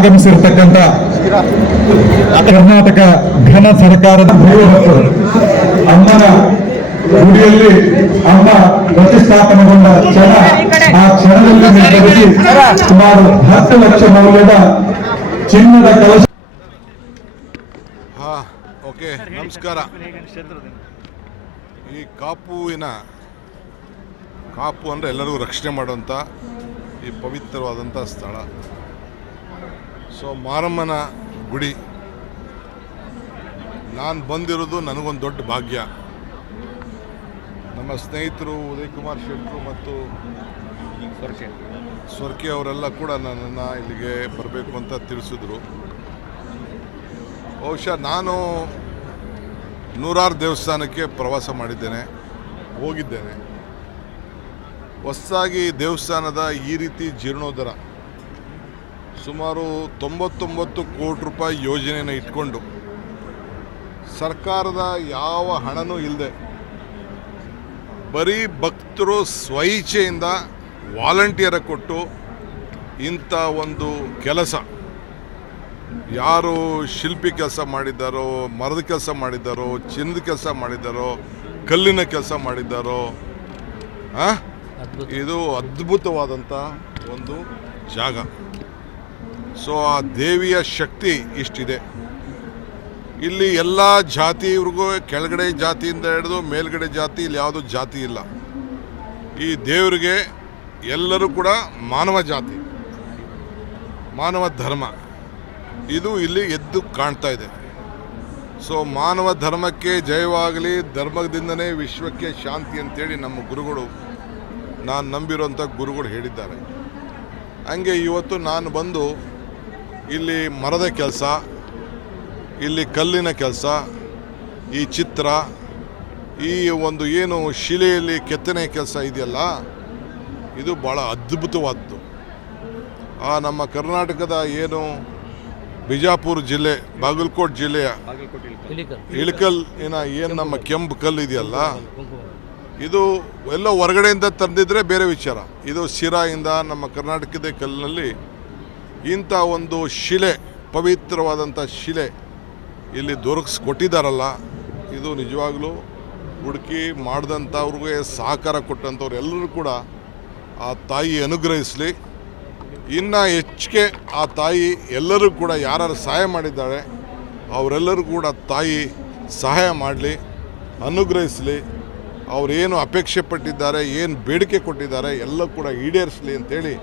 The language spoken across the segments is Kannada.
ಆಗಮಿಸಿರ್ತಕ್ಕಂಥ ಕರ್ನಾಟಕ ಘನ ಸರ್ಕಾರದ ಅಮ್ಮನ ಗುಡಿಯಲ್ಲಿ ಅಮ್ಮ ಪ್ರತಿಷ್ಠಾಪನೆಗೊಂಡ ಕ್ಷಣ, ಆ ಕ್ಷಣದಲ್ಲಿ ನಿರ್ಧರಿಸಿ ಸುಮಾರು ಹತ್ತು ಲಕ್ಷ ಮೌಲ್ಯದ ಚಿನ್ನದ ಕಲಶ ಓಕೆ, ನಮಸ್ಕಾರ. ಈ ಕಾಪುವಿನ, ಕಾಪು ಅಂದರೆ ಎಲ್ಲರಿಗೂ ರಕ್ಷಣೆ ಮಾಡುವಂಥ ಈ ಪವಿತ್ರವಾದಂಥ ಸ್ಥಳ. ಸೊ ಮಾರಮ್ಮನ ಗುಡಿ. ನಾನು ಬಂದಿರೋದು ನನಗೊಂದು ದೊಡ್ಡ ಭಾಗ್ಯ. ನಮ್ಮ ಸ್ನೇಹಿತರು ಉದಯ್ ಕುಮಾರ್ ಶೆಟ್ಟರು ಮತ್ತು ಸ್ವರ್ಕೆ ಅವರೆಲ್ಲ ಕೂಡ ನನ್ನನ್ನು ಇಲ್ಲಿಗೆ ಬರಬೇಕು ಅಂತ ತಿಳಿಸಿದ್ರು. ಬಹುಶಃ ನಾನು ನೂರಾರು ದೇವಸ್ಥಾನಕ್ಕೆ ಪ್ರವಾಸ ಮಾಡಿದ್ದೇನೆ ಹೋಗಿದ್ದೇನೆ. ಹೊಸದಾಗಿ ದೇವಸ್ಥಾನದ ಈ ರೀತಿ ಜೀರ್ಣೋದ್ಧಾರ. ಸುಮಾರು ತೊಂಬತ್ತೊಂಬತ್ತು ಕೋಟಿ ರೂಪಾಯಿ ಯೋಜನೆಯನ್ನು ಇಟ್ಕೊಂಡು ಸರ್ಕಾರದ ಯಾವ ಹಣನೂ ಇಲ್ಲದೆ ಬರೀ ಭಕ್ತರು ಸ್ವಇಚ್ಛೆಯಿಂದ ವಾಲಂಟಿಯರ ಕೊಟ್ಟು ಇಂಥ ಒಂದು ಕೆಲಸ. ಯಾರು ಶಿಲ್ಪಿ ಕೆಲಸ ಮಾಡಿದ್ದಾರೋ ಮರದ ಕೆಲಸ ಮಾಡಿದ್ದಾರೋ ಚಿನ್ನದ ಕೆಲಸ ಮಾಡಿದ್ದಾರೋ ಕಲ್ಲಿನ ಕೆಲಸ ಮಾಡಿದ್ದಾರೋ? ಇದು ಅದ್ಭುತವಾದಂಥ ಒಂದು ಜಾಗ. ಸೊ ಆ ದೇವಿಯ ಶಕ್ತಿ ಇಷ್ಟಿದೆ. ಇಲ್ಲಿ ಎಲ್ಲ ಜಾತಿಯವ್ರಿಗೂ ಕೆಳಗಡೆ ಜಾತಿಯಿಂದ ಹಿಡಿದು ಮೇಲ್ಗಡೆ ಜಾತಿ ಇಲ್ಲಿ ಯಾವುದೂ ಜಾತಿ ಇಲ್ಲ. ಈ ದೇವರಿಗೆ ಎಲ್ಲರೂ ಕೂಡ ಮಾನವ ಜಾತಿ, ಮಾನವ ಧರ್ಮ. ಇದು ಇಲ್ಲಿ ಎದ್ದು ಕಾಣ್ತಾ ಇದೆ. ಸೊ ಮಾನವ ಧರ್ಮಕ್ಕೆ ಜಯವಾಗಲಿ, ಧರ್ಮದಿಂದನೇ ವಿಶ್ವಕ್ಕೆ ಶಾಂತಿ ಅಂತೇಳಿ ನಮ್ಮ ಗುರುಗಳು, ನಾನು ನಂಬಿರೋಂಥ ಗುರುಗಳು ಹೇಳಿದ್ದಾರೆ. ಹಂಗೆ ಇವತ್ತು ನಾನು ಬಂದು ಇಲ್ಲಿ ಮರದ ಕೆಲಸ, ಇಲ್ಲಿ ಕಲ್ಲಿನ ಕೆಲಸ, ಈ ಚಿತ್ರ, ಈ ಒಂದು ಏನು ಶಿಲೆಯಲ್ಲಿ ಕೆತ್ತನೆ ಕೆಲಸ ಇದೆಯಲ್ಲ, ಇದು ಭಾಳ ಅದ್ಭುತವಾದ್ದು. ಆ ನಮ್ಮ ಕರ್ನಾಟಕದ ಏನು ಬಿಜಾಪುರ ಜಿಲ್ಲೆ, ಬಾಗಲಕೋಟೆ ಜಿಲ್ಲೆಯ ಇಳಕಲ್ ಏನ ಏನು ನಮ್ಮ ಕೆಂಪು ಕಲ್ಲು ಇದೆಯಲ್ಲ, ಇದು ಎಲ್ಲ ಹೊರಗಡೆಯಿಂದ ತಂದಿದ್ರೆ ಬೇರೆ ವಿಚಾರ. ಇದು ಶಿರಾಯಿಂದ ನಮ್ಮ ಕರ್ನಾಟಕದ ಕಲ್ಲಿನಲ್ಲಿ ಇಂಥ ಒಂದು ಶಿಲೆ, ಪವಿತ್ರವಾದಂಥ ಶಿಲೆ ಇಲ್ಲಿ ದೊರಕಿಸ್ಕೊಟ್ಟಿದ್ದಾರಲ್ಲ, ಇದು ನಿಜವಾಗ್ಲೂ ಹುಡುಕಿ ಮಾಡಿದಂಥವ್ರಿಗೆ ಸಹಕಾರ ಕೊಟ್ಟಂಥವ್ರು ಎಲ್ಲರೂ ಕೂಡ ಆ ತಾಯಿ ಅನುಗ್ರಹಿಸಲಿ. ಇನ್ನು ಹೆಚ್ಚಿಗೆ ಆ ತಾಯಿ ಎಲ್ಲರೂ ಕೂಡ ಯಾರು ಸಹಾಯ ಮಾಡಿದ್ದಾಳೆ, ಅವರೆಲ್ಲರೂ ಕೂಡ ತಾಯಿ ಸಹಾಯ ಮಾಡಲಿ, ಅನುಗ್ರಹಿಸಲಿ. ಅವರೇನು ಅಪೇಕ್ಷೆ ಪಟ್ಟಿದ್ದಾರೆ, ಏನು ಬೇಡಿಕೆ ಕೊಟ್ಟಿದ್ದಾರೆ, ಎಲ್ಲ ಕೂಡ ಈಡೇರಿಸಲಿ ಅಂತೇಳಿ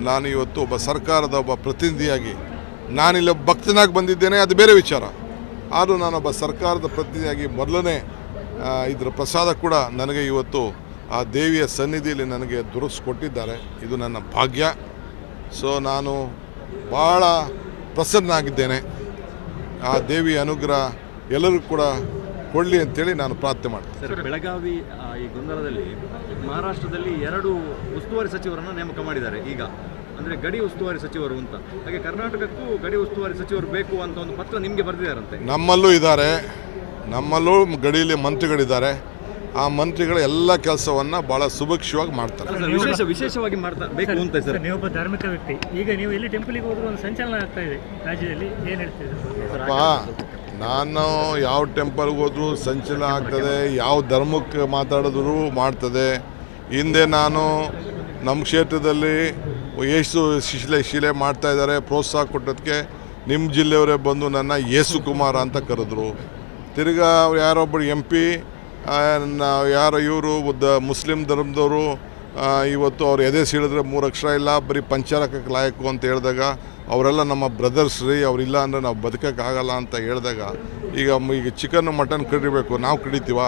ನಾನು ಇವತ್ತು ಒಬ್ಬ ಸರ್ಕಾರದ ಒಬ್ಬ ಪ್ರತಿನಿಧಿಯಾಗಿ ನಾನಿಲ್ಲಿ ಭಕ್ತನಾಗಿ ಬಂದಿದ್ದೇನೆ, ಅದು ಬೇರೆ ವಿಚಾರ. ಆದರೂ ನಾನೊಬ್ಬ ಸರ್ಕಾರದ ಪ್ರತಿನಿಧಿಯಾಗಿ ಮೊದಲನೇ ಇದರ ಪ್ರಸಾದ ಕೂಡ ನನಗೆ ಇವತ್ತು ಆ ದೇವಿಯ ಸನ್ನಿಧಿಯಲ್ಲಿ ನನಗೆ ದೊರಕಿಸ್ಕೊಟ್ಟಿದ್ದಾರೆ ಇದು ನನ್ನ ಭಾಗ್ಯ. ಸೊ, ನಾನು ಭಾಳ ಪ್ರಸನ್ನಾಗಿದ್ದೇನೆ ಆ ದೇವಿಯ ಅನುಗ್ರಹ ಎಲ್ಲರಿಗೂ ಕೂಡ ಕೊಡಲಿ ಅಂತೇಳಿ ನಾನು ಪ್ರಾರ್ಥನೆ ಮಾಡ್ತೇನೆ. ಬೆಳಗಾವಿ ಈ ಗೊಂದಲದಲ್ಲಿ ಮಹಾರಾಷ್ಟ್ರದಲ್ಲಿ ಎರಡು ಉಸ್ತುವಾರಿ ಸಚಿವರನ್ನು ನೇಮಕ ಮಾಡಿದ್ದಾರೆ ಈಗ. ಅಂದರೆ ಗಡಿ ಉಸ್ತುವಾರಿ ಸಚಿವರು ಅಂತ. ಹಾಗೆ ಕರ್ನಾಟಕಕ್ಕೂ ಗಡಿ ಉಸ್ತುವಾರಿ ಸಚಿವರು ಬೇಕು ಅಂತ ಒಂದು ಪತ್ರ ನಿಮಗೆ ಬರೆದಿದ್ದಾರಂತೆ. ನಮ್ಮಲ್ಲೂ ಇದ್ದಾರೆ. ನಮ್ಮಲ್ಲೂ ಗಡಿಯಲ್ಲಿ ಮಂತ್ರಿಗಳಿದ್ದಾರೆ. ಆ ಮಂತ್ರಿಗಳ ಎಲ್ಲ ಕೆಲಸವನ್ನು ಭಾಳ ಸುಭಿಕ್ಷವಾಗಿ ಮಾಡ್ತಾರೆ. ವಿಶೇಷ ವಿಶೇಷವಾಗಿ ಮಾಡ್ತಾರೆ ಬೇಕು ಅಂತ ಸರ್. ನೀವೊಬ್ಬ ಧಾರ್ಮಿಕ ವ್ಯಕ್ತಿ. ಈಗ ನೀವು ಎಲ್ಲಿ ಟೆಂಪಲಿಗೆ ಹೋದ್ರು ಒಂದು ಸಂಚಲನ ಆಗ್ತಾ ಇದೆ. ರಾಜ್ಯದಲ್ಲಿ ಏನು ಹೇಳ್ತೀರಾ ಅಪ್ಪ ನಾನು ಯಾವ ಟೆಂಪಲ್ಗೆ ಹೋದ್ರೂ ಸಂಚಲನ ಆಗ್ತದೆ ಯಾವ ಧರ್ಮಕ್ಕೆ ಮಾತಾಡಿದ್ರು ಮಾಡ್ತದೆ. ಹಿಂದೆ ನಾನು ನಮ್ಮ ಕ್ಷೇತ್ರದಲ್ಲಿ ಯೇಸು ಶಿಲೆ ಶಿಲೆ ಮಾಡ್ತಾ ಇದ್ದಾರೆ, ಪ್ರೋತ್ಸಾಹ ಕೊಟ್ಟದಕ್ಕೆ ನಿಮ್ಮ ಜಿಲ್ಲೆಯವರೇ ಬಂದು ನನ್ನ ಯೇಸು ಕುಮಾರ ಅಂತ ಕರೆದ್ರು. ತಿರ್ಗಾ ಯಾರೊಬ್ಬರು ಎಂ ಪಿ ಯಾರೋ ಇವರು ಉದ್ದ ಮುಸ್ಲಿಂ ಧರ್ಮದವರು ಇವತ್ತು ಅವ್ರು ಎದೆ ಸೀಳಿದ್ರೆ ಮೂರು ಅಕ್ಷರ ಇಲ್ಲ, ಬರೀ ಪಂಚಾರಕಕ್ಕೆ ಲಾಯಕು ಅಂತ ಹೇಳಿದಾಗ ಅವರೆಲ್ಲ ನಮ್ಮ ಬ್ರದರ್ಸ್ ರೀ, ಅವರಿಲ್ಲ ಅಂದರೆ ನಾವು ಬದುಕೋಕ್ಕಾಗಲ್ಲ ಅಂತ ಹೇಳಿದಾಗ, ಈಗ ಈಗ ಚಿಕನ್ ಮಟನ್ ಕಡಿಬೇಕು, ನಾವು ಕಡಿತೀವ?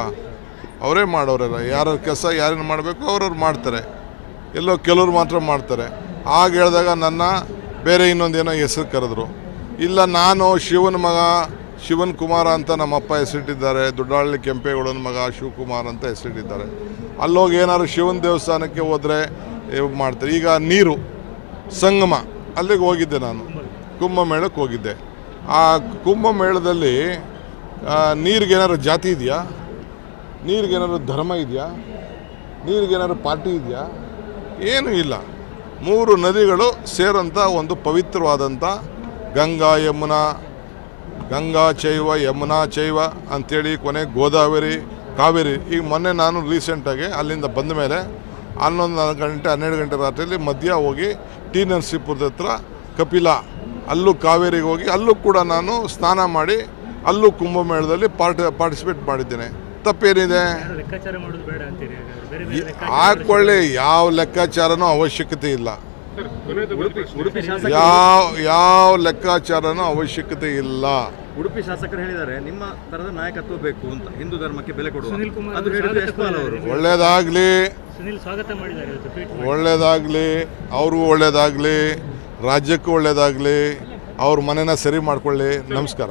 ಅವರೇ ಮಾಡೋರೆಲ್ಲ. ಯಾರ ಕೆಲಸ ಯಾರೇನು ಮಾಡಬೇಕು ಅವ್ರವ್ರು ಮಾಡ್ತಾರೆ. ಎಲ್ಲೋ ಕೆಲವ್ರು ಮಾತ್ರ ಮಾಡ್ತಾರೆ. ಆಗ ಹೇಳಿದಾಗ ನನ್ನ ಬೇರೆ ಇನ್ನೊಂದೇನೋ ಹೆಸರು ಕರೆದ್ರು. ಇಲ್ಲ, ನಾನು ಶಿವನ ಮಗ, ಶಿವನ್ ಕುಮಾರ ಅಂತ ನಮ್ಮಪ್ಪ ಹೆಸರಿಟ್ಟಿದ್ದಾರೆ. ದೊಡ್ಡಹಳ್ಳಿ ಕೆಂಪೇಗೌಡನ ಮಗ ಶಿವಕುಮಾರ್ ಅಂತ ಹೆಸರಿಟ್ಟಿದ್ದಾರೆ. ಅಲ್ಲೋಗಿ ಏನಾದ್ರು ಶಿವನ ದೇವಸ್ಥಾನಕ್ಕೆ ಹೋದರೆ ಮಾಡ್ತಾರೆ. ಈಗ ನೀರು, ಸಂಗಮ, ಅಲ್ಲಿಗೆ ಹೋಗಿದ್ದೆ ನಾನು. ಕುಂಭಮೇಳಕ್ಕೆ ಹೋಗಿದ್ದೆ. ಆ ಕುಂಭಮೇಳದಲ್ಲಿ ನೀರಿಗೇನಾದ್ರು ಜಾತಿ ಇದೆಯಾ? ನೀರಿಗೇನಾದ್ರು ಧರ್ಮ ಇದೆಯಾ? ನೀರಿಗೇನಾದ್ರು ಪಾರ್ಟಿ ಇದೆಯಾ? ಏನೂ ಇಲ್ಲ. ಮೂರು ನದಿಗಳು ಸೇರೋಂಥ ಒಂದು ಪವಿತ್ರವಾದಂಥ ಗಂಗಾ ಯಮುನಾ. ಗಂಗಾ ಚೈವ, ಯಮುನಾ ಚೈವ ಅಂಥೇಳಿ ಕೊನೆ ಗೋದಾವರಿ, ಕಾವೇರಿ. ಈಗ ಮೊನ್ನೆ ನಾನು ರೀಸೆಂಟಾಗಿ ಅಲ್ಲಿಂದ ಬಂದ ಮೇಲೆ ಹನ್ನೊಂದು ನಾಲ್ಕು ಗಂಟೆ, ಹನ್ನೆರಡು ಗಂಟೆ ರಾತ್ರಿಯಲ್ಲಿ ಮಧ್ಯ ಹೋಗಿ ಟಿ ನರಸೀಪುರದ ಹತ್ರ ಕಪಿಲ. ಅಲ್ಲೂ ಕಾವೇರಿಗೆ ಹೋಗಿ, ಅಲ್ಲೂ ಕೂಡ ನಾನು ಸ್ನಾನ ಮಾಡಿ, ಅಲ್ಲೂ ಕುಂಭಮೇಳದಲ್ಲಿ ಪಾರ್ಟಿ, ಪಾರ್ಟಿಸಿಪೇಟ್ ಮಾಡಿದ್ದೇನೆ. ತಪ್ಪೇನಿದೆ? ಹಾಕೊಳ್ಳಿ ಯಾವ ಲೆಕ್ಕಾಚಾರನೂ ಅವಶ್ಯಕತೆ ಇಲ್ಲ. ಉಡುಪಿ ಉಡುಪಿ ಶಾಸಕ ಯಾವ ಯಾವ ಲೆಕ್ಕಾಚಾರನೂ ಅವಶ್ಯಕತೆ ಇಲ್ಲ. ಉಡುಪಿ ಶಾಸಕರು ಹೇಳಿದ್ದಾರೆ ನಿಮ್ಮ ತರದ ನಾಯಕತ್ವ ಬೇಕು ಅಂತ ಹಿಂದೂ ಧರ್ಮಕ್ಕೆ ಬೆಲೆ ಕೊಡುವ ಒಳ್ಳೇದಾಗ್ಲಿ. ಒಳ್ಳೇದಾಗಲಿ. ಅವ್ರಿಗೂ ಒಳ್ಳೇದಾಗ್ಲಿ. ರಾಜ್ಯಕ್ಕೂ ಒಳ್ಳೇದಾಗ್ಲಿ. ಅವ್ರ ಮನೆನ ಸರಿ ಮಾಡ್ಕೊಳ್ಳಿ. ನಮಸ್ಕಾರ.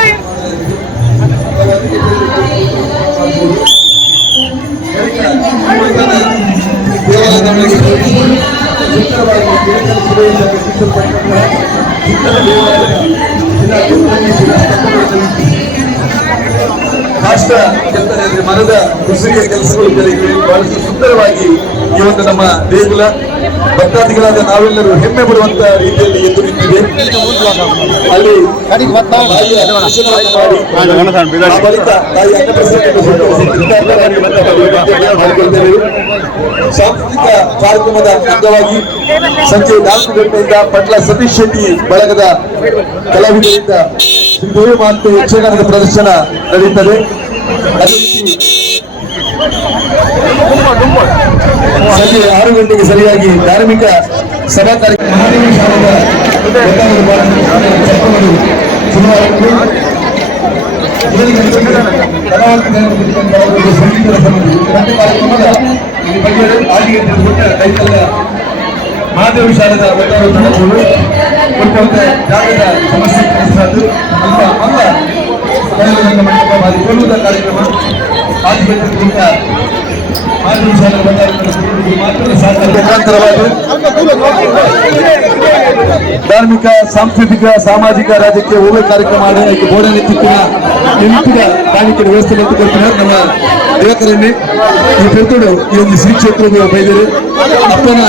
ಮರದ ಕೃಷಿಯ ಕೆಲಸಗಳು ಜರುಗಿವೆ ಬಹಳಷ್ಟು ಸುಂದರವಾಗಿ ಈ ಒಂದು ನಮ್ಮ ದೇಗುಲ ಭಕ್ತಾದಿಗಳಾದ ನಾವೆಲ್ಲರೂ ಹೆಮ್ಮೆ ಪಡುವಂತ ರೀತಿಯಲ್ಲಿ ಎದ್ದು ನಿಂತಿದೆ ಅಲ್ಲಿ. ಸಾಂಸ್ಕೃತಿಕ ಕಾರ್ಯಕ್ರಮದ ಅಂಗವಾಗಿ ಸಂಜೆ ನಾಲ್ಕು ಗಂಟೆಯಿಂದ ಪಟ್ಲ ಸತೀಶ್ ಶೆಟ್ಟಿ ಬಳಗದ ಕಲಾವಿದರಿಂದ ಶ್ರೀ ಮಾತೆ ಯಕ್ಷಗಾನದ ಪ್ರದರ್ಶನ ನಡೆಯುತ್ತದೆ ಸಂಜೆ ಆರು ಗಂಟೆಗೆ ಸರಿಯಾಗಿ ಧಾರ್ಮಿಕ ಸಭಾ ಕಾರ್ಯಕ್ರಮ ಮಹಾದೇವಿ ಶಾಲೆಯ ಬೇಕಾದ ಬಾಲಕರು ಚಪ್ಪಗಳು ಸುಮಾರು ಏಳು ಗಂಟೆಗೆ ಕಲಾವಂತರನ್ನು ಕುರಿತಂತೆ ಅವರಿಗೆ ಸಂಗೀತದ ಸಮಿತಿ ಗಂಟೆ ಕಾರ್ಯಕ್ರಮದ ಈ ಬಗ್ಗೆ ಆರು ಗಂಟೆ ದೊಡ್ಡ ರೈತಲ್ಲ ಮಹಾದೇವಿ ಶಾಲೆದ ಒಟ್ಟಾರೆ ತಂಡಗಳು ಕೊಟ್ಟಂತೆ ಜಾಗದ ಸಮಸ್ಯೆ ತಿಳಿಸಿದ್ದು ಅಲ್ಪ ಕೊಲ್ಲುವುದ ಕಾರ್ಯಕ್ರಮ ಆರು ಗಂಟೆಗಿಂತ ಮಹಾದೇವಿ ಶಾಲೆ ಒಟ್ಟಾರೆ ತಂಡಗಳು ಮಾತ್ರ ಸಾಧ್ಯ ಮುಖಾಂತರವಾಗಿ ಧಾರ್ಮಿಕ ಸಾಂಸ್ಕೃತಿಕ ಸಾಮಾಜಿಕ ರಾಜಕೀಯ ಒಳ್ಳೆ ಕಾರ್ಯಕ್ರಮ ಆಡೋದಕ್ಕೆ ಬೋರ್ಡಲ್ಲಿ ತಿಕ್ಕಿನ ನೆನಪಿನ ಕಾಣಿಕೆ ವ್ಯವಸ್ಥೆ ಎತ್ತುಕೊಳ್ತೀನಿ ನಮ್ಮ ಯುವಕರಲ್ಲಿ ಈ ಪೆರ್ತುಡು ಈ ಒಂದು ಶ್ರೀ ಕ್ಷೇತ್ರದ ಬೈದರು ಅಪ್ಪನ